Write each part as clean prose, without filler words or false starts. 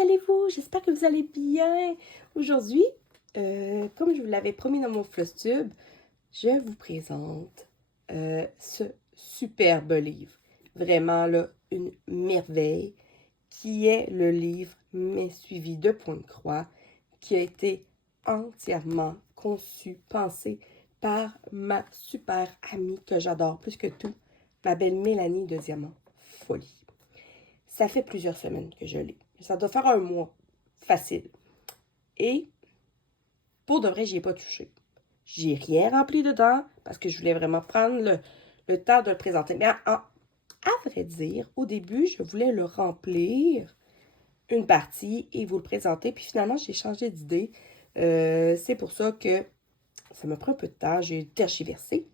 allez-vous? J'espère que vous allez bien. Aujourd'hui, comme je vous l'avais promis dans mon Flostube, je vous présente ce superbe livre. Vraiment, là, une merveille, qui est le livre Mais suivi de point de croix, qui a été entièrement conçu, pensé par ma super amie que j'adore plus que tout, ma belle Mélanie de Diamant Folie. Ça fait plusieurs semaines que je l'ai. Ça doit faire un mois. Facile. Et pour de vrai, j'y ai pas touché. J'ai rien rempli dedans parce que je voulais vraiment prendre le temps de le présenter. Mais à vrai dire, au début, je voulais le remplir une partie et vous le présenter. Puis finalement, j'ai changé d'idée. C'est pour ça que ça me prend un peu de temps. J'ai tergiversé.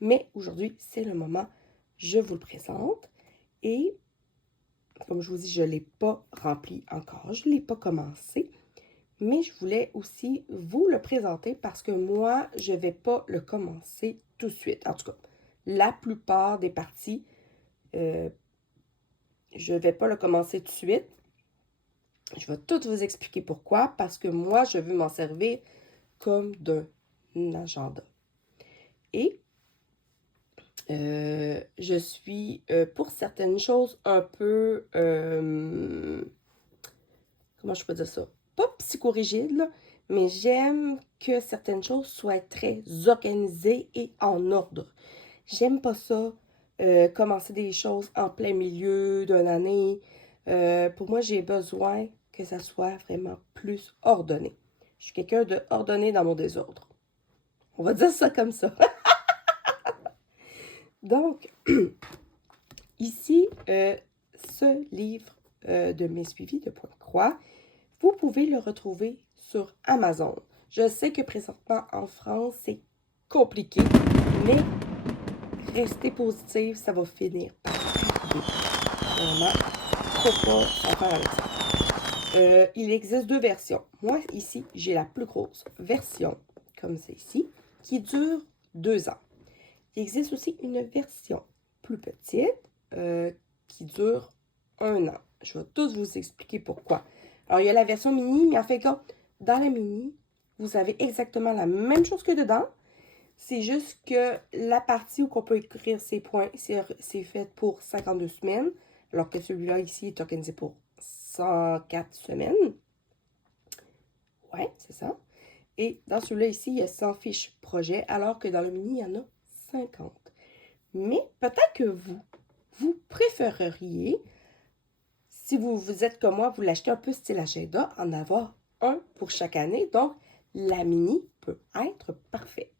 Mais aujourd'hui, c'est le moment. Je vous le présente. Et comme je vous dis, je ne l'ai pas rempli encore. Je ne l'ai pas commencé. Mais je voulais aussi vous le présenter parce que moi, je ne vais pas le commencer tout de suite. En tout cas, la plupart des parties, je ne vais pas le commencer tout de suite. Je vais tout vous expliquer pourquoi. Parce que moi, je veux m'en servir comme d'un agenda. Et je suis, pour certaines choses, un peu... comment je peux dire ça? Pas psychorigide, là, mais j'aime que certaines choses soient très organisées et en ordre. J'aime pas ça, commencer des choses en plein milieu d'une année. Pour moi, j'ai besoin que ça soit vraiment plus ordonné. Je suis quelqu'un de ordonné dans mon désordre. On va dire ça comme ça. Donc, ici, ce livre de mes suivis de point de croix, vous pouvez le retrouver sur Amazon. Je sais que présentement en France, c'est compliqué, mais restez positive, ça va finir par arriver. Vraiment, faut pas s'en faire avec ça. Il existe deux versions. Moi, ici, j'ai la plus grosse version, comme c'est ici, qui dure 2 ans. Il existe aussi une version plus petite qui dure 1 an. Je vais tous vous expliquer pourquoi. Alors, il y a la version mini, mais en fait, dans la mini, vous avez exactement la même chose que dedans. C'est juste que la partie où on peut écrire ses points, c'est fait pour 52 semaines, alors que celui-là ici est organisé pour 104 semaines. Ouais, c'est ça. Et dans celui-là ici, il y a 100 fiches projet, alors que dans le mini, il y en a 50. Mais peut-être que vous préféreriez, si vous êtes comme moi, vous l'achetez un peu style agenda, en avoir un pour chaque année. Donc, la mini peut être parfaite.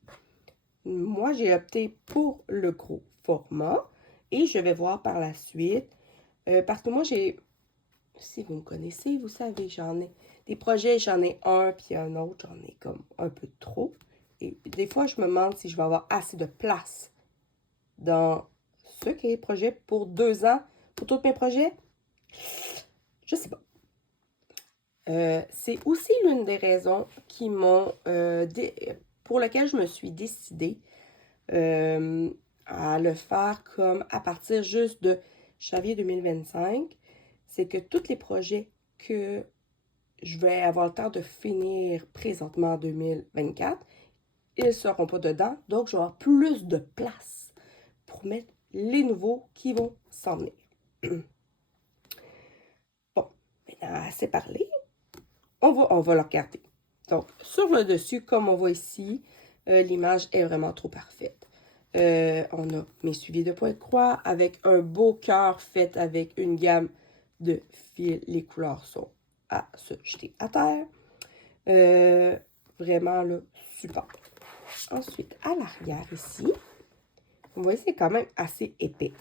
Moi, j'ai opté pour le gros format et je vais voir par la suite. Parce que moi, si vous me connaissez, vous savez, j'en ai des projets, j'en ai un, puis un autre, j'en ai comme un peu trop. Et des fois, je me demande si je vais avoir assez de place dans ce qui est projet pour 2 ans, pour tous mes projets. Je sais pas. C'est aussi l'une des raisons qui pour lesquelles je me suis décidée à le faire comme à partir juste de janvier 2025. C'est que tous les projets que je vais avoir le temps de finir présentement en 2024, ils ne seront pas dedans. Donc, je vais avoir plus de place pour mettre les nouveaux qui vont s'en venir. Bon, maintenant, assez parlé. On va le regarder. Donc, sur le dessus, comme on voit ici, l'image est vraiment trop parfaite. On a mes suivis de point de croix avec un beau cœur fait avec une gamme de fils. Les couleurs sont à se jeter à terre. Vraiment, là, super. Ensuite, à l'arrière ici, vous voyez, c'est quand même assez épais.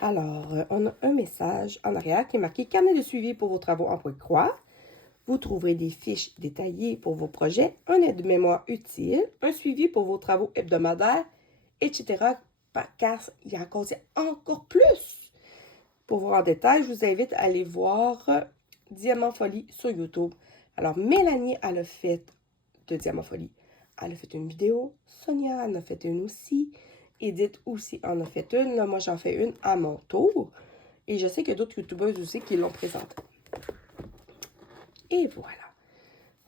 Alors, on a un message en arrière qui est marqué « Carnet de suivi pour vos travaux en point de croix ». Vous trouverez des fiches détaillées pour vos projets, un aide-mémoire utile, un suivi pour vos travaux hebdomadaires, etc. Car il y en contient encore plus. Pour voir en détail, je vous invite à aller voir Diamant Folie sur YouTube. Alors, Mélanie, elle a fait de Diamant Folie. Elle a fait une vidéo. Sonia en a fait une aussi. Edith aussi en a fait une. Là, moi, j'en fais une à mon tour. Et je sais qu'il y a d'autres youtubeuses aussi qui l'ont présenté. Et voilà.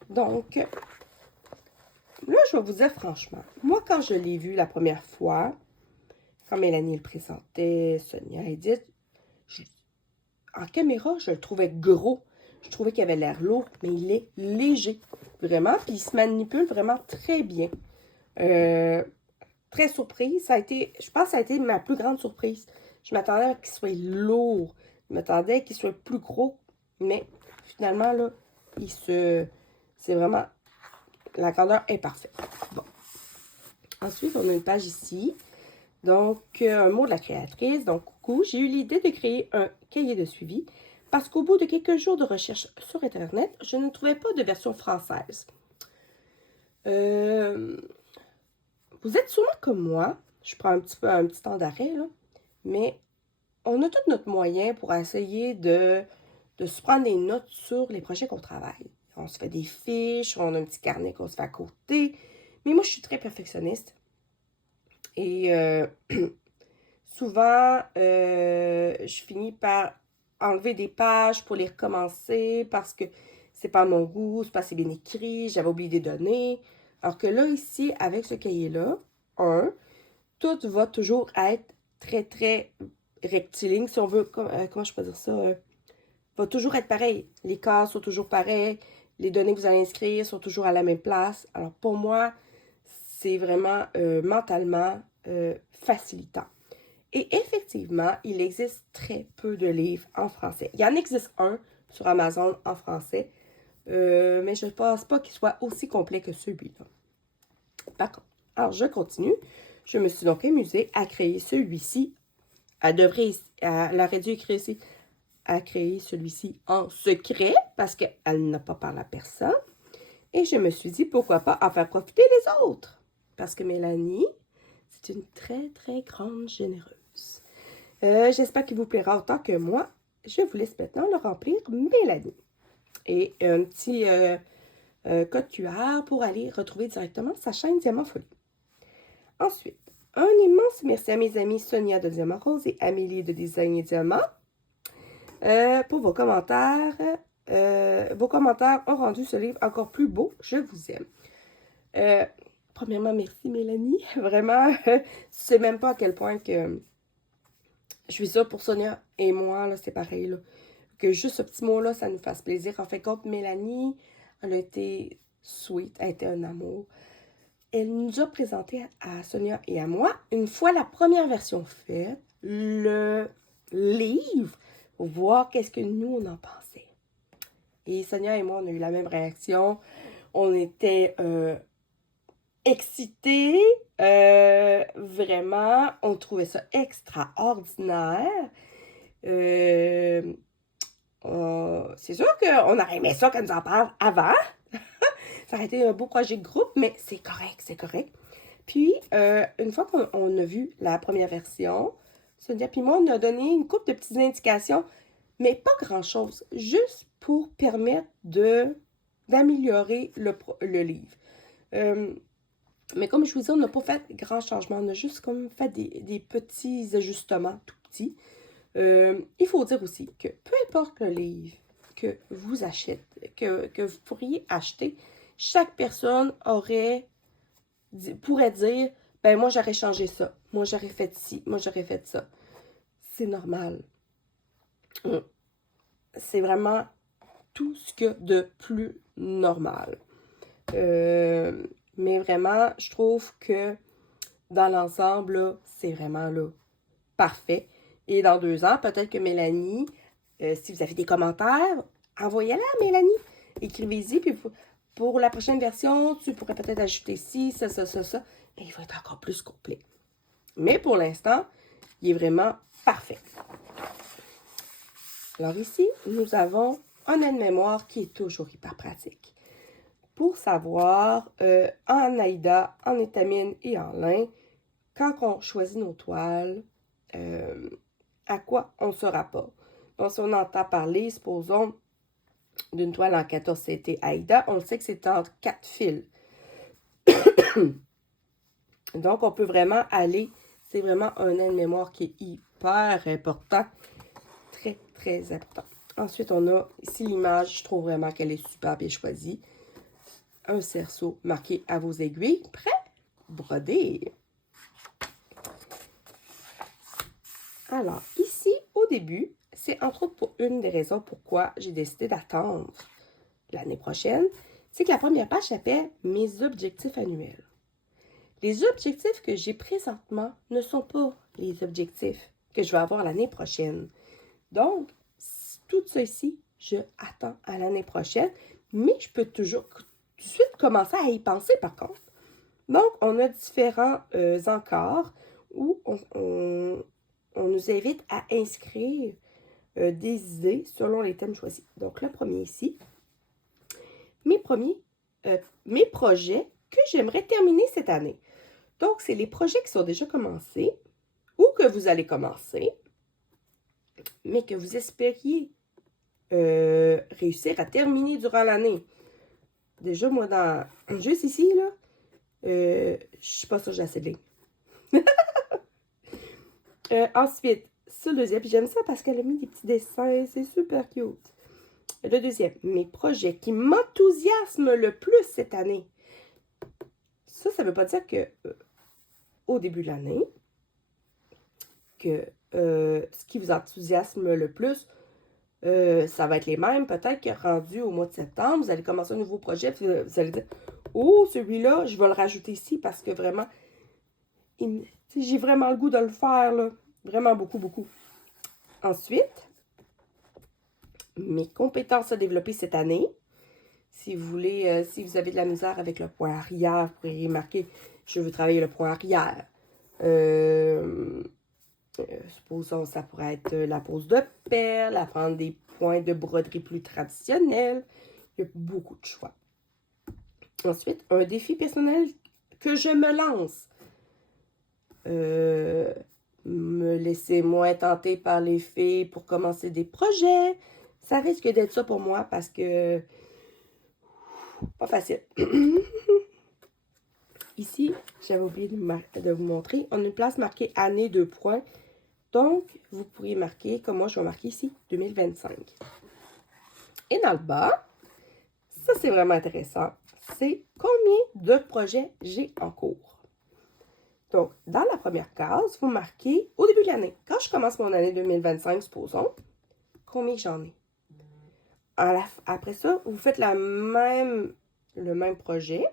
Donc, là, je vais vous dire franchement, moi, quand je l'ai vu la première fois, quand Mélanie le présentait, Sonia, Edith, en caméra, je le trouvais gros. Je trouvais qu'il avait l'air lourd, mais il est léger, vraiment. Puis il se manipule vraiment très bien. Très surprise. Je pense que ça a été ma plus grande surprise. Je m'attendais à qu'il soit lourd. Je m'attendais qu'il soit plus gros. Mais finalement, là, c'est vraiment... La grandeur est parfaite. Bon. Ensuite, on a une page ici. Donc, un mot de la créatrice. Donc, coucou, j'ai eu l'idée de créer un cahier de suivi parce qu'au bout de quelques jours de recherche sur Internet, je ne trouvais pas de version française. Vous êtes sûrement comme moi. Je prends un petit temps d'arrêt, là. Mais on a tout notre moyen pour essayer de se prendre des notes sur les projets qu'on travaille. On se fait des fiches, on a un petit carnet qu'on se fait à côté. Mais moi, je suis très perfectionniste. Et souvent, je finis par enlever des pages pour les recommencer parce que c'est pas à mon goût, c'est pas assez bien écrit, j'avais oublié des données. Alors que là, ici, avec ce cahier-là, tout va toujours être très, très rectiligne, si on veut, comment je peux dire ça, va toujours être pareil. Les cases sont toujours pareilles, les données que vous allez inscrire sont toujours à la même place. Alors pour moi, c'est vraiment mentalement facilitant. Et effectivement, il existe très peu de livres en français. Il y en existe un sur Amazon en français, mais je ne pense pas qu'il soit aussi complet que celui-là. Par contre, alors je continue. Je me suis donc amusée à créer celui-ci. Elle aurait dû écrire ici, à créer celui-ci en secret parce qu'elle n'a pas parlé à personne. Et je me suis dit, pourquoi pas en faire profiter les autres? Parce que Mélanie, c'est une très, très grande généreuse. J'espère qu'il vous plaira autant que moi. Je vous laisse maintenant le remplir, Mélanie. Et un petit code QR pour aller retrouver directement sa chaîne Diamant Folie. Ensuite, un immense merci à mes amis Sonia de Diamant Rose et Amélie de Design et Diamant pour vos commentaires. Vos commentaires ont rendu ce livre encore plus beau. Je vous aime. Premièrement, merci Mélanie. Vraiment, tu sais même pas à quel point que je suis sûre pour Sonia et moi, là, c'est pareil. Là, que juste ce petit mot-là, ça nous fasse plaisir. En fait, compte Mélanie, elle a été sweet, elle a été un amour. Elle nous a présenté à Sonia et à moi, une fois la première version faite, le livre, pour voir qu'est-ce que nous, on en pensait. Et Sonia et moi, on a eu la même réaction. On était excités, vraiment. On trouvait ça extraordinaire. C'est sûr qu'on aurait aimé ça qu'elle nous en parle avant. Ça aurait été un beau projet de groupe, mais c'est correct, c'est correct. Puis, une fois qu'on a vu la première version, Sonia et moi, on a donné une couple de petites indications, mais pas grand-chose, juste pour permettre d'améliorer le livre. Mais comme je vous dis, on n'a pas fait grand changement, on a juste comme fait des petits ajustements tout petits. Il faut dire aussi que peu importe le livre que vous achetez, que vous pourriez acheter, chaque personne pourrait dire, ben moi j'aurais changé ça, moi j'aurais fait ci, moi j'aurais fait ça. C'est normal. C'est vraiment tout ce qu'il y a de plus normal. Mais vraiment, je trouve que dans l'ensemble, c'est vraiment là, parfait. Et dans 2 ans, peut-être que Mélanie, si vous avez des commentaires, envoyez-la à Mélanie. Écrivez-y, puis pour la prochaine version, tu pourrais peut-être ajouter ci, ça. Et il va être encore plus complet. Mais pour l'instant, il est vraiment parfait. Alors ici, nous avons un aide-mémoire qui est toujours hyper pratique. Pour savoir, en Aïda, en étamine et en lin, quand on choisit nos toiles, à quoi on se rapporte. Donc, si on entend parler, supposons, d'une toile en 14 CT Aïda, on sait que c'est en 4 fils. Donc, on peut vraiment aller, c'est vraiment un aide-mémoire qui est hyper important très important. Ensuite, on a ici l'image. Je trouve vraiment qu'elle est super bien choisie. Un cerceau marqué à vos aiguilles. Prêt? Broder. Alors, ici, au début, c'est entre autres pour une des raisons pourquoi j'ai décidé d'attendre l'année prochaine, c'est que la première page s'appelle « Mes objectifs annuels ». Les objectifs que j'ai présentement ne sont pas les objectifs que je vais avoir l'année prochaine. Donc, tout ça ici, je attends à l'année prochaine, mais je peux toujours tout de suite commencer à y penser par contre. Donc, on a différents encarts où on nous invite à inscrire des idées selon les thèmes choisis. Donc, le premier ici, mes projets que j'aimerais terminer cette année. Donc, c'est les projets qui sont déjà commencés ou que vous allez commencer, mais que vous espériez réussir à terminer durant l'année. Déjà, moi, juste ici, là, je suis pas sûre que j'ai assez de lignes. Ensuite, ce deuxième, j'aime ça parce qu'elle a mis des petits dessins, c'est super cute. Le deuxième, mes projets qui m'enthousiasment le plus cette année. Ça ne veut pas dire que au début de l'année, que ce qui vous enthousiasme le plus, ça va être les mêmes. Peut-être que rendu au mois de septembre, vous allez commencer un nouveau projet, puis vous allez dire « Oh, celui-là, je vais le rajouter ici parce que vraiment, j'ai vraiment le goût de le faire, là. Vraiment beaucoup, beaucoup. » Ensuite, mes compétences à développer cette année. Si vous voulez, si vous avez de la misère avec le point arrière, vous pourriez marquer « Je veux travailler le point arrière ». Supposons, ça pourrait être la pose de perles, apprendre des points de broderie plus traditionnels. Il y a beaucoup de choix. Ensuite, un défi personnel que je me lance. Me laisser moins tenter par les filles pour commencer des projets. Ça risque d'être ça pour moi parce que pas facile. Ici, j'avais oublié de vous montrer. On a une place marquée année 2 points. Donc, vous pourriez marquer, comme moi je vais marquer ici, 2025. Et dans le bas, ça c'est vraiment intéressant, c'est combien de projets j'ai en cours. Donc, dans la première case, vous marquez au début de l'année. Quand je commence mon année 2025, supposons, combien j'en ai. Après ça, vous faites le même projet.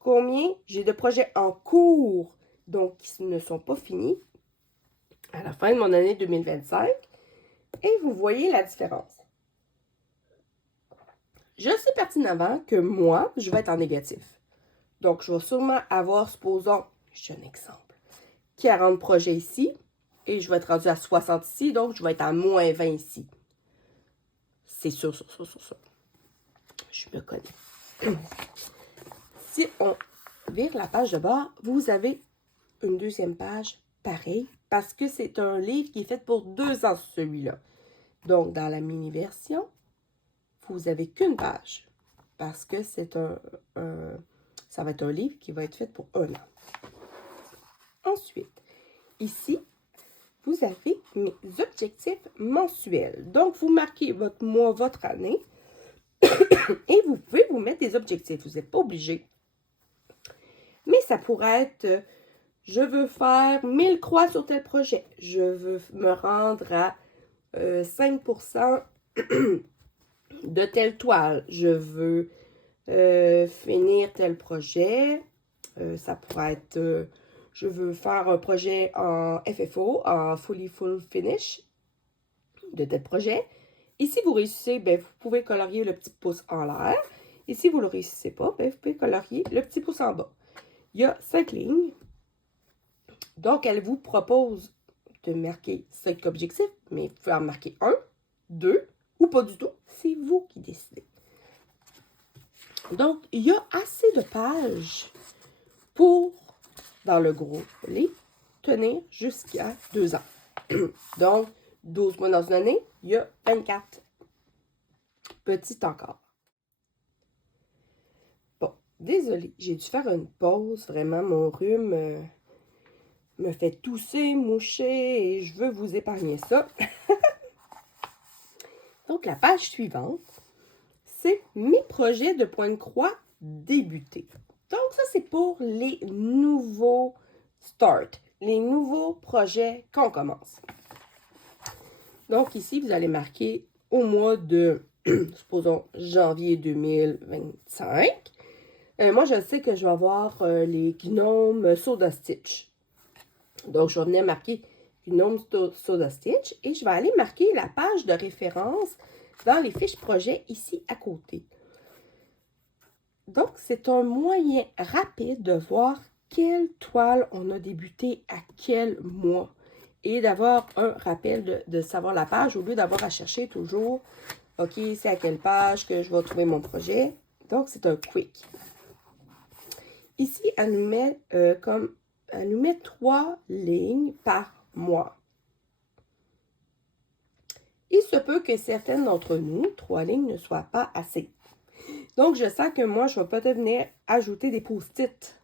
Combien j'ai de projets en cours, donc qui ne sont pas finis, à la fin de mon année 2025. Et vous voyez la différence. Je sais pertinemment que moi, je vais être en négatif. Donc, je vais sûrement avoir, supposons, je donne un exemple, 40 projets ici, et je vais être rendu à 60 ici, donc je vais être à moins 20 ici. C'est sûr. Je me connais. Si on vire la page de bord, vous avez une deuxième page pareille, parce que c'est un livre qui est fait pour 2 ans, celui-là. Donc, dans la mini-version, vous n'avez qu'une page, parce que ça va être un livre qui va être fait pour 1 an. Ensuite, ici, vous avez mes objectifs mensuels. Donc, vous marquez votre mois, votre année, et vous pouvez vous mettre des objectifs. Vous n'êtes pas obligé. Mais ça pourrait être, je veux faire 1000 croix sur tel projet. Je veux me rendre à 5% de telle toile. Je veux finir tel projet. Ça pourrait être, je veux faire un projet en FFO, en Fully Full Finish de tel projet. Et si vous réussissez, ben, vous pouvez colorier le petit pouce en l'air. Et si vous ne le réussissez pas, ben, vous pouvez colorier le petit pouce en bas. Il y a 5 lignes. Donc, elle vous propose de marquer 5 objectifs, mais vous pouvez en marquer 1, 2 ou pas du tout. C'est vous qui décidez. Donc, il y a assez de pages pour, dans le gros livre, tenir jusqu'à 2 ans. Donc, 12 mois dans une année, il y a 24 petits encore. Bon, désolée, j'ai dû faire une pause. Vraiment, mon rhume me fait tousser, moucher et je veux vous épargner ça. la page suivante, c'est mes projets de point de croix débutés. Donc, ça, c'est pour les nouveaux start, les nouveaux projets qu'on commence. Donc, ici, vous allez marquer au mois de, supposons, janvier 2025. Moi, je sais que je vais avoir les gnomes Soda Stitch. Donc, je vais venir marquer Gnome Soda Stitch et je vais aller marquer la page de référence dans les fiches projets ici à côté. Donc, c'est un moyen rapide de voir quelle toile on a débuté à quel mois et d'avoir un rappel de savoir la page au lieu d'avoir à chercher toujours, OK, c'est à quelle page que je vais trouver mon projet. Donc, c'est un quick. Ici, elle nous met elle nous met 3 lignes par mois. Il se peut que certaines d'entre nous, 3 lignes ne soient pas assez. Donc, je sens que moi, je vais peut-être venir ajouter des post-it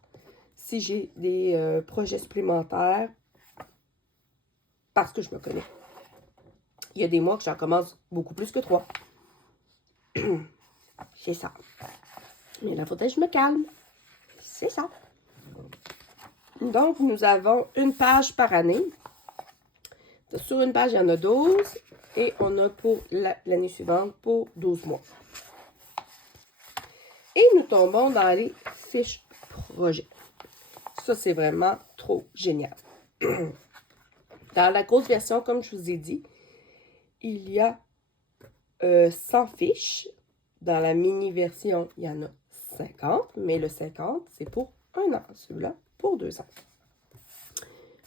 si j'ai des projets supplémentaires parce que je me connais. Il y a des mois que j'en commence beaucoup plus que 3. C'est ça. Mais là, il faudrait que je me calme. C'est ça. Donc, nous avons une page par année. Sur une page, il y en a 12. Et on a pour l'année suivante pour 12 mois. Et nous tombons dans les fiches projets. Ça, c'est vraiment trop génial. Dans la grosse version, comme je vous ai dit, il y a 100 fiches. Dans la mini version, il y en a 50. Mais le 50, c'est pour 1 an. Celui-là, pour 2 ans.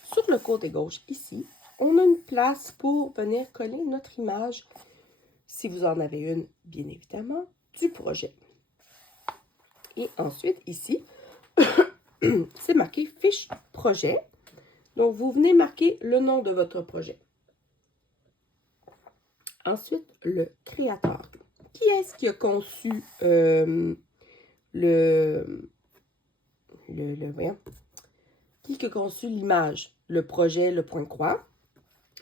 Sur le côté gauche, ici, on a une place pour venir coller notre image, si vous en avez une, bien évidemment, du projet. Et ensuite, ici, c'est marqué « Fiche projet ». Donc, vous venez marquer le nom de votre projet. Ensuite, le créateur. Qui est-ce qui a conçu qui a conçu l'image, le projet, le point croix?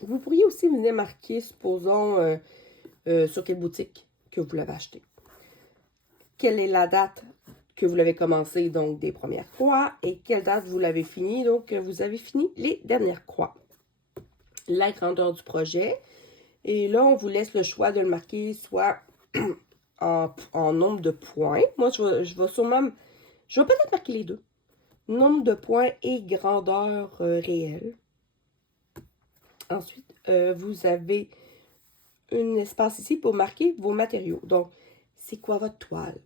Vous pourriez aussi venir marquer, supposons, sur quelle boutique que vous l'avez acheté. Quelle est la date que vous l'avez commencé, donc des premières croix, et quelle date vous l'avez fini, donc vous avez fini les dernières croix. La grandeur du projet, et là, on vous laisse le choix de le marquer soit en nombre de points. Moi, je vais peut-être marquer les deux. Nombre de points et grandeur réelle. Ensuite, vous avez un espace ici pour marquer vos matériaux. Donc, c'est quoi votre toile?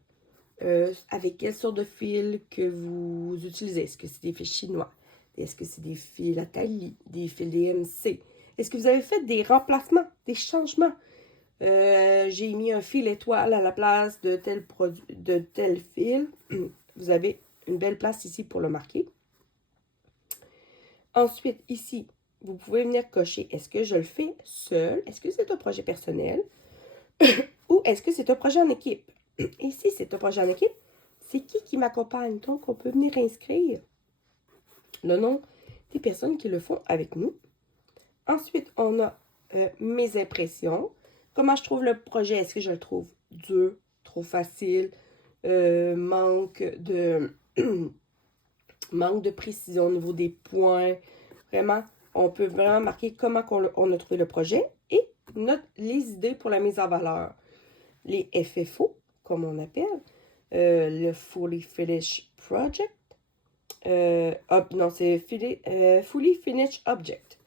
Avec quelle sorte de fil que vous utilisez? Est-ce que c'est des fils chinois? Est-ce que c'est des fils à talis? Des fils DMC? Est-ce que vous avez fait des remplacements, des changements? J'ai mis un fil étoile à la place de tel fil. Vous avez une belle place ici pour le marquer. Ensuite, ici, vous pouvez venir cocher. Est-ce que je le fais seul? Est-ce que c'est un projet personnel? Ou est-ce que c'est un projet en équipe? Et si c'est un projet en équipe, c'est qui m'accompagne? Donc, on peut venir inscrire le nom des personnes qui le font avec nous. Ensuite, on a mes impressions. Comment je trouve le projet? Est-ce que je le trouve dur, trop facile, manque de précision au niveau des points? Vraiment, on peut vraiment marquer comment on a trouvé le projet et les idées pour la mise en valeur. Les FFO, comme on appelle, le Fully Finished Project. Non, c'est Fully Finished Object.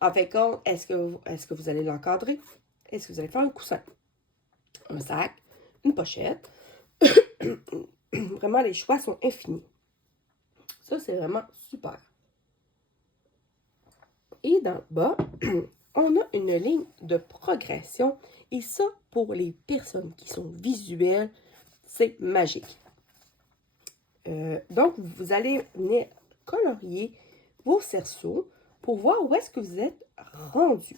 En fait, est-ce que vous allez l'encadrer? Est-ce que vous allez faire un coussin? Un sac? Une pochette? Vraiment, les choix sont infinis. Ça, c'est vraiment super. Et dans le bas, on a une ligne de progression. Et ça, pour les personnes qui sont visuelles, c'est magique. Donc, vous allez venir colorier vos cerceaux pour voir où est-ce que vous êtes rendu.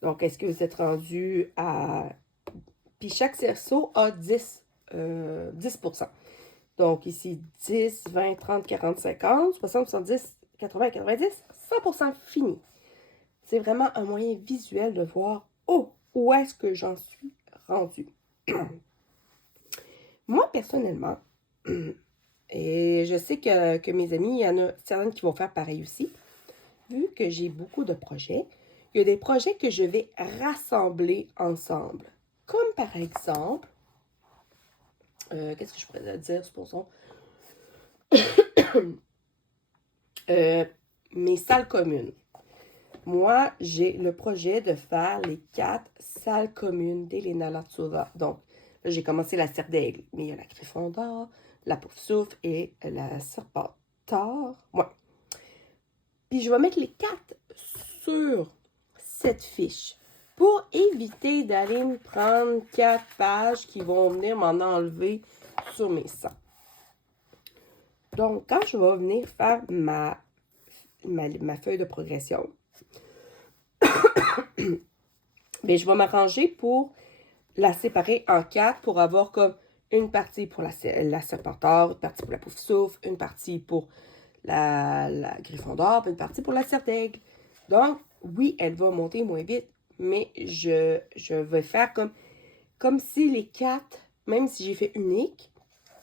Donc, est-ce que vous êtes rendu à... Puis chaque cerceau a 10%. Donc, ici, 10, 20, 30, 40, 50, 60, 70, 80, 90, 100% fini. C'est vraiment un moyen visuel de voir oh, où est-ce que j'en suis rendue? Moi, personnellement, et je sais que mes amis, il y en a certaines qui vont faire pareil aussi, vu que j'ai beaucoup de projets, il y a des projets que je vais rassembler ensemble. Comme par exemple, qu'est-ce que je pourrais dire, supposons, mes salles communes. Moi, j'ai le projet de faire les 4 salles communes d'Elena Latsova. Donc, là, j'ai commencé la Serre d'Aigle, mais il y a la Gryffondor, la Poufsouffle et la Serpentard. Ouais. Puis, je vais mettre les 4 sur cette fiche pour éviter d'aller me prendre 4 pages qui vont venir m'en enlever sur mes 100. Donc, quand je vais venir faire ma feuille de progression, bien, je vais m'arranger pour la séparer en 4 pour avoir comme une partie pour la Serpentard, une partie pour la Poufsouffle, une partie pour la Gryffondor, puis une partie pour la Serre d'Aigle. Donc, oui, elle va monter moins vite, mais je vais faire comme si les 4, même si j'ai fait unique,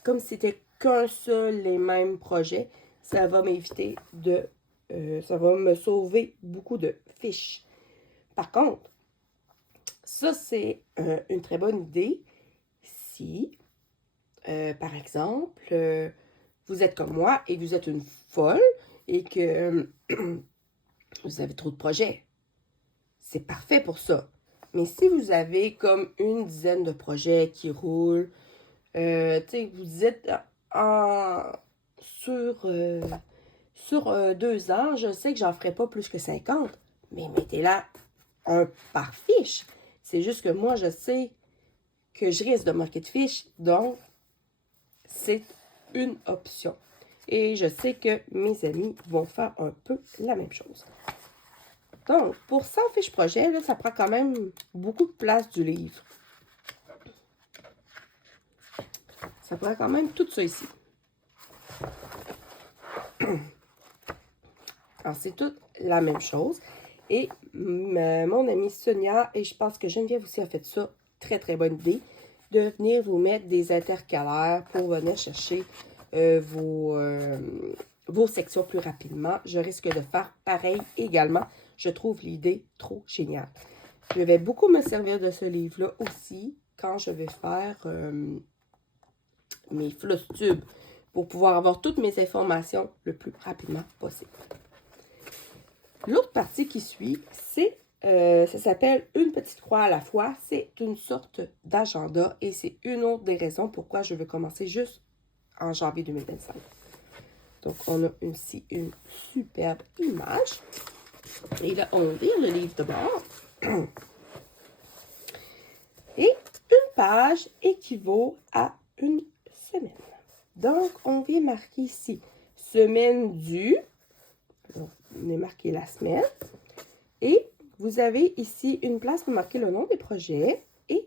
comme si c'était qu'un seul les mêmes projets, ça va m'éviter de... ça va me sauver beaucoup de fiches. Par contre, ça, c'est une très bonne idée si, par exemple, vous êtes comme moi et que vous êtes une folle et que vous avez trop de projets. C'est parfait pour ça. Mais si vous avez comme une dizaine de projets qui roulent, vous êtes sur 2 ans, je sais que j'en ferai pas plus que 50, mais mettez-là un par fiche. C'est juste que moi, je sais que je risque de manquer de fiches, donc c'est une option. Et je sais que mes amis vont faire un peu la même chose. Donc, pour 100 fiches projet, là, ça prend quand même beaucoup de place du livre. Ça prend quand même tout ça ici. Alors, c'est toute la même chose. Et mon amie Sonia, et je pense que Geneviève aussi a fait ça, très très bonne idée, de venir vous mettre des intercalaires pour venir chercher vos sections plus rapidement. Je risque de faire pareil également. Je trouve l'idée trop géniale. Je vais beaucoup me servir de ce livre-là aussi quand je vais faire mes floss tubes pour pouvoir avoir toutes mes informations le plus rapidement possible. L'autre partie qui suit, c'est, ça s'appelle Une petite croix à la fois. C'est une sorte d'agenda et c'est une autre des raisons pourquoi je veux commencer juste en janvier 2025. Donc, on a ici une superbe image. Et là, on vire le livre de bord. Et une page équivaut à une semaine. Donc, on vient marquer ici semaine du. On est marqué la semaine. Et vous avez ici une place pour marquer le nom des projets et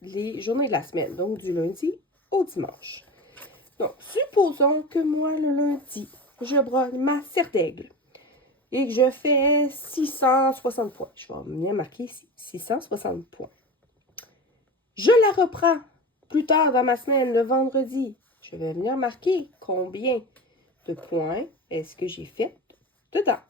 les journées de la semaine, donc du lundi au dimanche. Donc, supposons que moi, le lundi, je brosse ma serre d'aigle et que je fais 660 points. Je vais venir marquer ici 660 points. Je la reprends plus tard dans ma semaine, le vendredi. Je vais venir marquer combien de points est-ce que j'ai fait dedans.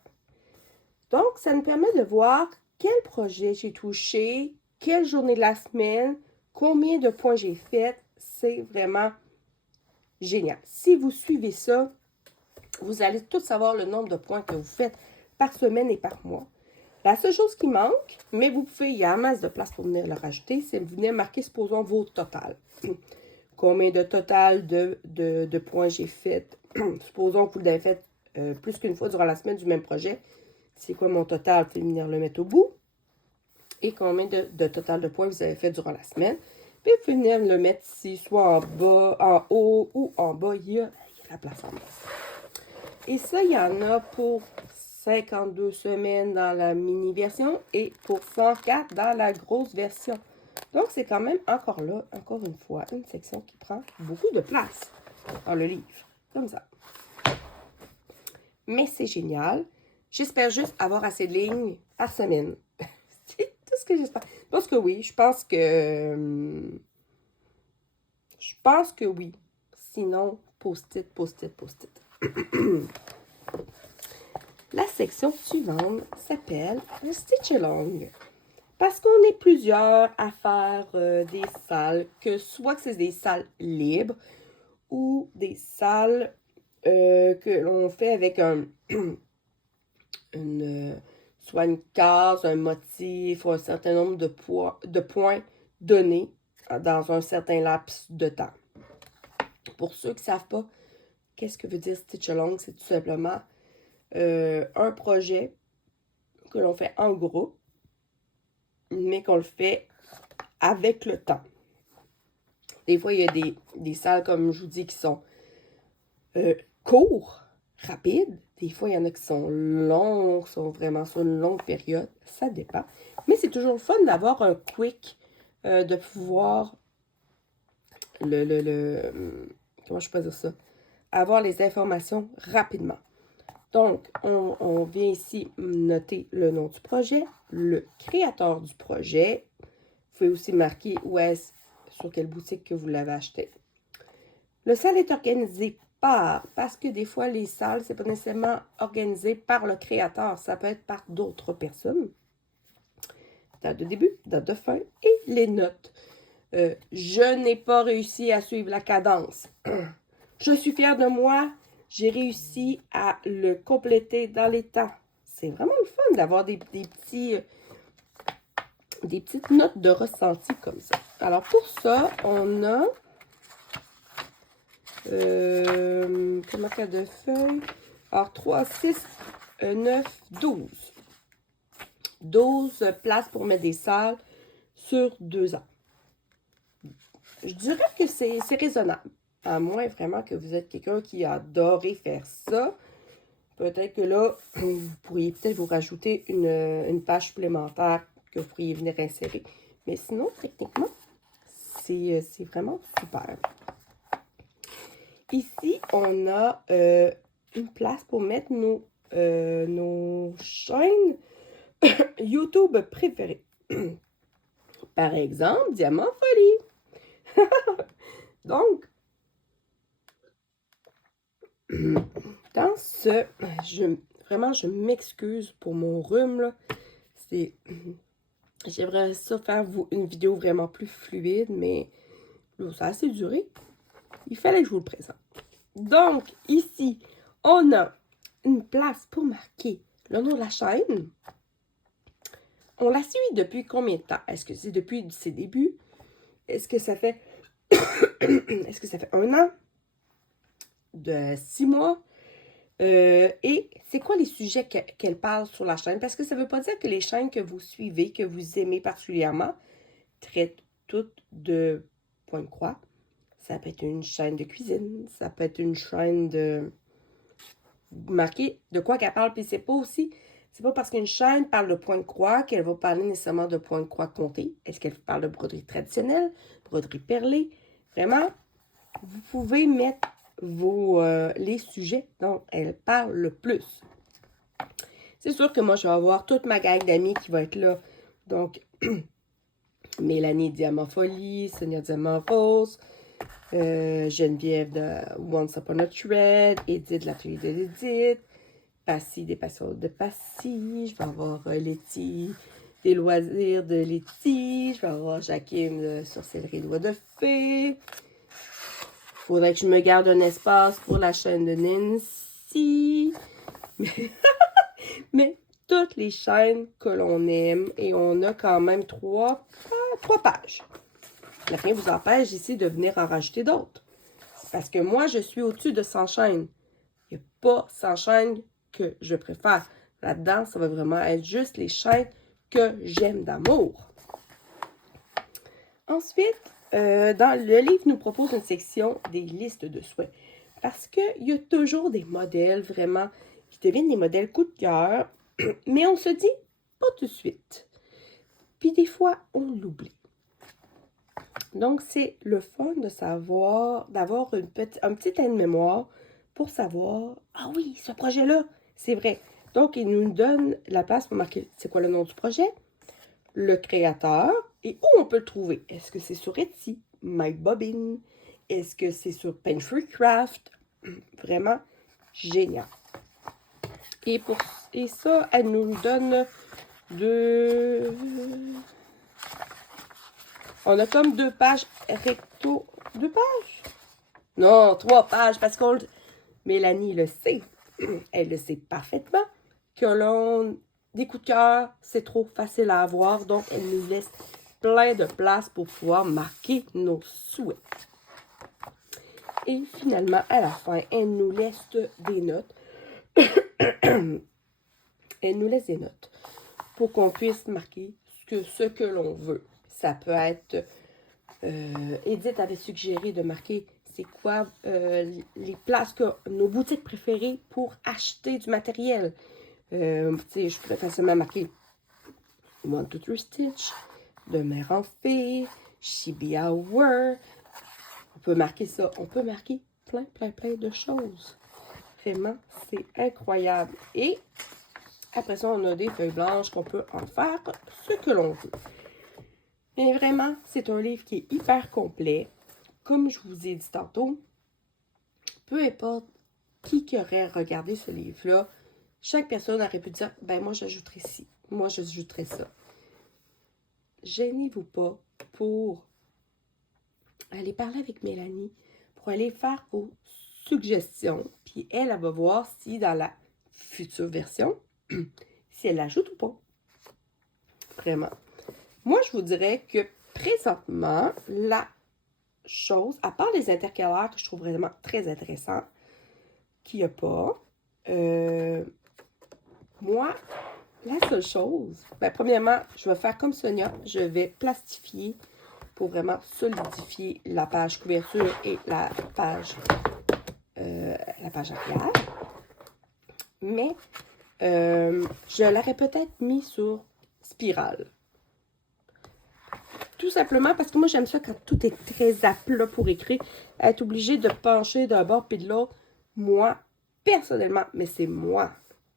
Donc, ça nous permet de voir quel projet j'ai touché, quelle journée de la semaine, combien de points j'ai fait. C'est vraiment génial. Si vous suivez ça, vous allez tous savoir le nombre de points que vous faites par semaine et par mois. La seule chose qui manque, mais vous pouvez, il y a un masse de place pour venir le rajouter, c'est de venir marquer, supposons, vos totals. Combien de total de points j'ai fait. Supposons que vous l'avez fait plus qu'une fois durant la semaine du même projet. C'est quoi mon total? Vous pouvez venir le mettre au bout. Et combien de total de points vous avez fait durant la semaine. Puis vous pouvez venir le mettre ici, soit en bas, en haut ou en bas. Il y a la place en bas. Et ça, il y en a pour 52 semaines dans la mini-version et pour 104 dans la grosse version. Donc, c'est quand même encore là, encore une fois, une section qui prend beaucoup de place dans le livre. Comme ça. Mais c'est génial. J'espère juste avoir assez de lignes par semaine. C'est tout ce que j'espère. Je pense que oui. Je pense que oui. Sinon, post-it, post-it, post-it. La section suivante s'appelle un stitch-along. Parce qu'on est plusieurs à faire des salles, soit que c'est des salles libres ou des salles que l'on fait avec soit une case, un motif ou un certain nombre de points donnés dans un certain laps de temps. Pour ceux qui ne savent pas, qu'est-ce que veut dire stitch along? C'est tout simplement un projet que l'on fait en groupe, mais qu'on le fait avec le temps. Des fois, il y a des salles, comme je vous dis, qui sont courts, rapides. Des fois, il y en a qui sont longs, qui sont vraiment sur une longue période. Ça dépend. Mais c'est toujours le fun d'avoir un quick, de pouvoir comment je peux dire ça? Avoir les informations rapidement. Donc, on vient ici noter le nom du projet, le créateur du projet. Vous pouvez aussi marquer où est-ce, sur quelle boutique que vous l'avez acheté. Le salle est organisé parce que des fois, les salles, c'est pas nécessairement organisé par le créateur. Ça peut être par d'autres personnes. Date de début, date de fin et les notes. Je n'ai pas réussi à suivre la cadence. Je suis fière de moi. J'ai réussi à le compléter dans les temps. C'est vraiment le fun d'avoir des petites notes de ressenti comme ça. Alors, pour ça, on a... comment qu'il y a de feuilles? Alors, 3, 6, 9, 12. 12 places pour mettre des salles sur 2 ans. Je dirais que c'est raisonnable. À moins vraiment que vous êtes quelqu'un qui a adoré faire ça. Peut-être que là, vous pourriez peut-être vous rajouter une page supplémentaire que vous pourriez venir insérer. Mais sinon, techniquement, c'est vraiment super. Ici, on a une place pour mettre nos chaînes YouTube préférées. Par exemple, Diamant Folie. Donc, dans vraiment, je m'excuse pour mon rhume, là. J'aimerais ça faire une vidéo vraiment plus fluide, mais là, ça a assez duré. Il fallait que je vous le présente. Donc, ici, on a une place pour marquer le nom de la chaîne. On la suit depuis combien de temps? Est-ce que c'est depuis ses débuts? Est-ce que ça fait... Est-ce que ça fait 1 an? De 6 mois? Et c'est quoi les sujets qu'elle parle sur la chaîne? Parce que ça ne veut pas dire que les chaînes que vous suivez, que vous aimez particulièrement, traitent toutes de point de croix. Ça peut être une chaîne de cuisine, ça peut être une chaîne de... marquer de quoi qu'elle parle, puis c'est pas parce qu'une chaîne parle de point de croix qu'elle va parler nécessairement de point de croix compté. Est-ce qu'elle parle de broderie traditionnelle, broderie perlée? Vraiment, vous pouvez mettre les sujets dont elle parle le plus. C'est sûr que moi, je vais avoir toute ma gang d'amis qui va être là. Donc, Mélanie Diamant Folie, Sonia Diamant Rose, Geneviève de Once Upon a Thread, Edith de l'atelier de l'Edith, Passy des passions de Passy, je vais avoir Letty des loisirs de Letty, je vais avoir Jacqueline de sorcellerie doigts de fée. Faudrait que je me garde un espace pour la chaîne de Nancy. Mais toutes les chaînes que l'on aime, et on a quand même 3 pages. Rien ne vous empêche ici de venir en rajouter d'autres. Parce que moi, je suis au-dessus de 100 chaînes. Il n'y a pas 100 chaînes que je préfère. Là-dedans, ça va vraiment être juste les chaînes que j'aime d'amour. Ensuite, dans le livre nous propose une section des listes de souhaits. Parce qu'il y a toujours des modèles vraiment qui deviennent des modèles coup de cœur, mais on se dit pas tout de suite. Puis des fois, on l'oublie. Donc, c'est le fun de savoir, d'avoir un petit aide-mémoire pour savoir, ah oui, ce projet-là, c'est vrai. Donc, il nous donne la place pour marquer c'est quoi le nom du projet, le créateur et où on peut le trouver. Est-ce que c'est sur Etsy, MyBobbin? Est-ce que c'est sur Painfree Craft? Vraiment génial. Et ça, elle nous donne on a comme 2 pages recto. 2 pages? Non, 3 pages parce qu'on... Mélanie le sait. Elle le sait parfaitement que l'on... Des coups de cœur, c'est trop facile à avoir. Donc, elle nous laisse plein de place pour pouvoir marquer nos souhaits. Et finalement, à la fin, elle nous laisse des notes. Elle nous laisse des notes pour qu'on puisse marquer ce que l'on veut. Ça peut être... Edith avait suggéré de marquer c'est quoi les places que nos boutiques préférées pour acheter du matériel. Je pourrais facilement marquer One, Two, Three Stitch, de Mère en Fée, Chibi Hour. On peut marquer ça. On peut marquer plein de choses. Vraiment, c'est incroyable. Et après ça, on a des feuilles blanches qu'on peut en faire ce que l'on veut. Mais vraiment, c'est un livre qui est hyper complet. Comme je vous ai dit tantôt, peu importe qui aurait regardé ce livre-là, chaque personne aurait pu dire, ben moi j'ajouterais ci, moi j'ajouterais ça. Gênez-vous pas pour aller parler avec Mélanie, pour aller faire vos suggestions, puis elle va voir si dans la future version, si elle l'ajoute ou pas. Vraiment. Moi, je vous dirais que présentement, la chose, à part les intercalaires que je trouve vraiment très intéressants, qu'il n'y a pas, moi, la seule chose, premièrement, je vais faire comme Sonia, je vais plastifier pour vraiment solidifier la page couverture et la page arrière. Mais je l'aurais peut-être mis sur spirale. Tout simplement parce que moi, j'aime ça quand tout est très à plat pour écrire. Être obligé de pencher d'un bord puis de l'autre, moi, personnellement, mais c'est moi,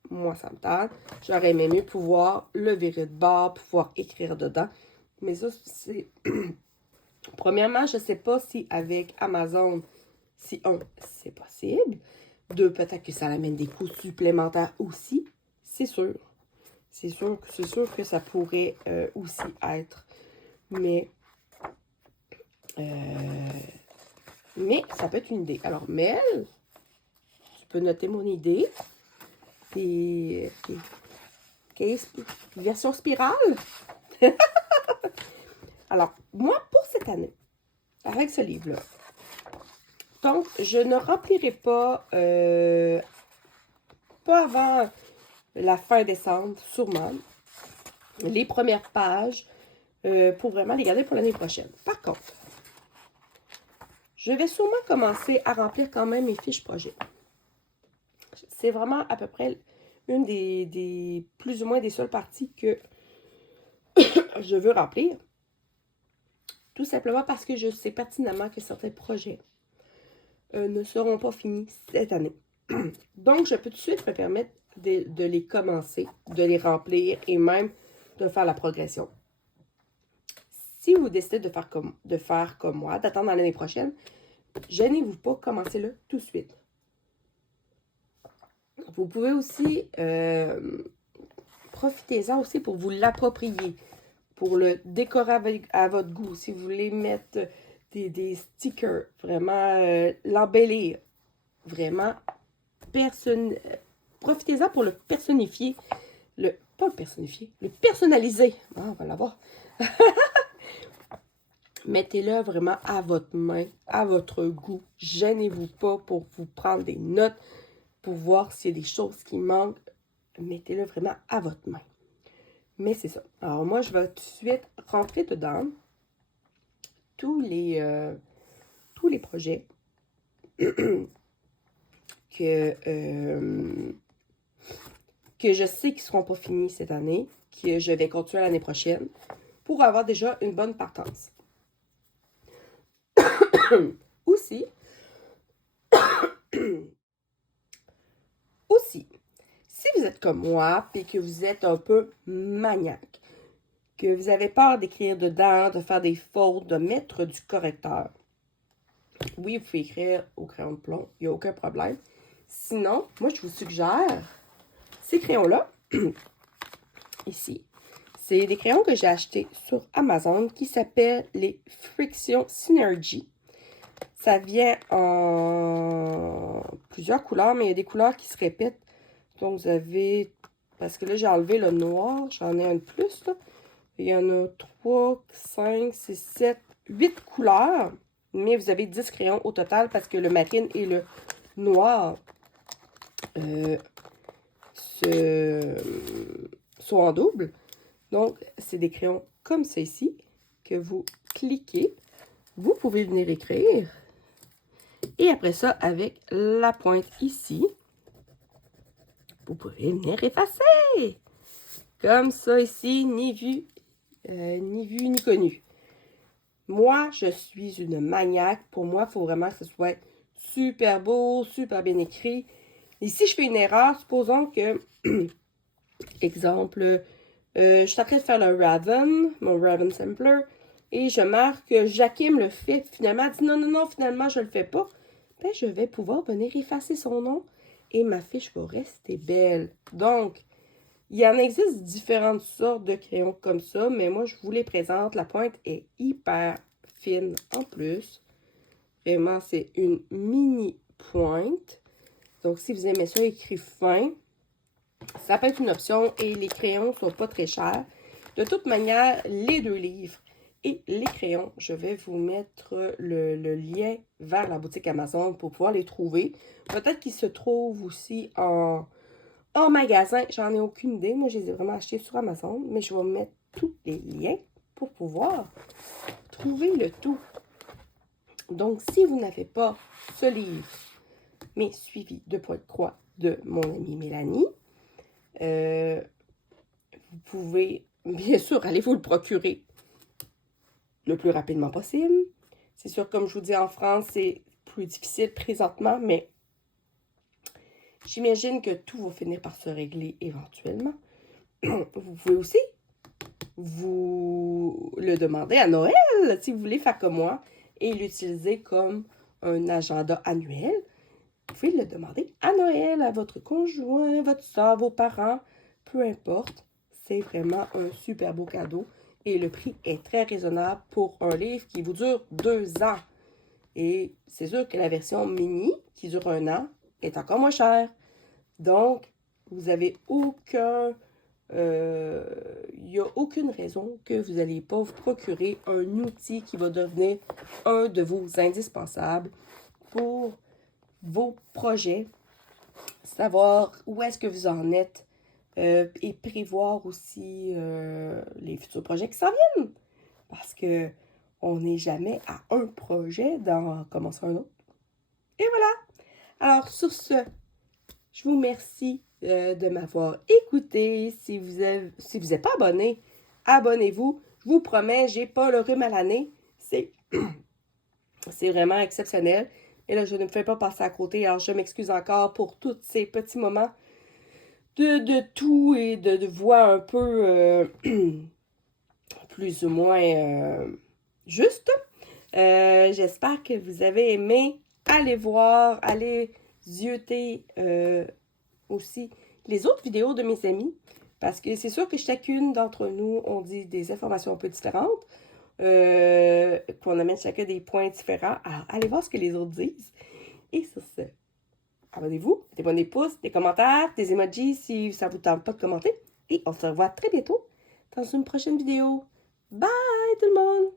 ça me tente. J'aurais aimé mieux pouvoir le virer de bord, pouvoir écrire dedans. Mais ça, c'est... Premièrement, je ne sais pas si avec Amazon, si c'est possible. 2, peut-être que ça amène des coûts supplémentaires aussi. C'est sûr. C'est sûr que ça pourrait aussi être. Mais ça peut être une idée. Alors, Mel, tu peux noter mon idée. Puis, version spirale. Alors, moi, pour cette année, avec ce livre-là, donc, je ne remplirai pas, pas avant la fin décembre, sûrement, les premières pages pour vraiment les garder pour l'année prochaine. Par contre, je vais sûrement commencer à remplir quand même mes fiches projet. C'est vraiment à peu près une des plus ou moins des seules parties que je veux remplir. Tout simplement parce que je sais pertinemment que certains projets ne seront pas finis cette année. Donc, je peux tout de suite me permettre de les commencer, de les remplir et même de faire la progression. Si vous décidez de faire comme moi, d'attendre l'année prochaine, gênez-vous pas, commencez-le tout de suite. Vous pouvez aussi profitez-en aussi pour vous l'approprier, pour le décorer à votre goût. Si vous voulez mettre des stickers, vraiment l'embellir, vraiment profitez-en pour le personnifier, pas le personnifier, le personnaliser. Ah, on va l'avoir. Mettez-le vraiment à votre main, à votre goût. Gênez-vous pas pour vous prendre des notes, pour voir s'il y a des choses qui manquent. Mettez-le vraiment à votre main. Mais c'est ça. Alors moi, je vais tout de suite rentrer dedans tous les projets que je sais qu'ils ne seront pas finis cette année, que je vais continuer l'année prochaine, pour avoir déjà une bonne partance. Aussi, si vous êtes comme moi et que vous êtes un peu maniaque, que vous avez peur d'écrire dedans, de faire des fautes, de mettre du correcteur. Oui, vous pouvez écrire au crayon de plomb, il n'y a aucun problème. Sinon, moi, je vous suggère ces crayons-là, ici. C'est des crayons que j'ai achetés sur Amazon qui s'appellent les Friction Synergy. Ça vient en plusieurs couleurs, mais il y a des couleurs qui se répètent. Donc, vous avez... Parce que là, j'ai enlevé le noir. J'en ai un de plus, là. Il y en a 3, 5, 6, 7, 8 couleurs. Mais vous avez 10 crayons au total parce que le marine et le noir sont en double. Donc, c'est des crayons comme ceci que vous cliquez. Vous pouvez venir écrire. Et après ça, avec la pointe ici, vous pouvez venir effacer. Comme ça ici, ni vu ni connu. Moi, je suis une maniaque. Pour moi, il faut vraiment que ce soit super beau, super bien écrit. Et si je fais une erreur, supposons que, exemple, je suis en train de faire le Raven, mon Raven Sampler, et je marque que Jakim le fait. Finalement, elle dit non, finalement, je ne le fais pas. Ben, je vais pouvoir venir effacer son nom et ma fiche va rester belle. Donc, il y en existe différentes sortes de crayons comme ça, mais moi, je vous les présente. La pointe est hyper fine en plus. Vraiment, c'est une mini pointe. Donc, si vous aimez ça écrit fin, ça peut être une option et les crayons ne sont pas très chers. De toute manière, les 2 livres et les crayons, je vais vous mettre le lien vers la boutique Amazon pour pouvoir les trouver. Peut-être qu'ils se trouvent aussi en magasin. J'en ai aucune idée. Moi, je les ai vraiment achetés sur Amazon, mais je vais mettre tous les liens pour pouvoir trouver le tout. Donc, si vous n'avez pas ce livre, mais suivi de point de croix de mon amie Mélanie, vous pouvez, bien sûr, aller vous le procurer le plus rapidement possible. C'est sûr, comme je vous dis, en France, c'est plus difficile présentement, mais j'imagine que tout va finir par se régler éventuellement. Vous pouvez aussi vous le demander à Noël, si vous voulez faire comme moi, et l'utiliser comme un agenda annuel. Vous pouvez le demander à Noël, à votre conjoint, votre soeur, vos parents, peu importe. C'est vraiment un super beau cadeau et le prix est très raisonnable pour un livre qui vous dure 2 ans. Et c'est sûr que la version mini, qui dure 1 an, est encore moins chère. Donc, vous n'avez aucun... il n'y a aucune raison que vous n'allez pas vous procurer un outil qui va devenir un de vos indispensables pour vos projets, savoir où est-ce que vous en êtes et prévoir aussi les futurs projets qui s'en viennent. Parce que on n'est jamais à un projet d'en commencer un autre. Et voilà! Alors, sur ce, je vous remercie de m'avoir écouté. Si vous n'êtes pas abonné, abonnez-vous. Je vous promets, j'ai pas le rhume à l'année. C'est vraiment exceptionnel. Et là, je ne me fais pas passer à côté. Alors, je m'excuse encore pour tous ces petits moments de tout et de voix un peu plus ou moins juste. J'espère que vous avez aimé. Allez voir, allez zioter aussi les autres vidéos de mes amis. Parce que c'est sûr que chacune d'entre nous, on dit des informations un peu différentes. Qu'on amène chacun des points différents. Alors, allez voir ce que les autres disent. Et sur ce, abonnez-vous, des bons pouces, des commentaires, des emojis si ça vous tente pas de commenter. Et on se revoit très bientôt dans une prochaine vidéo. Bye tout le monde!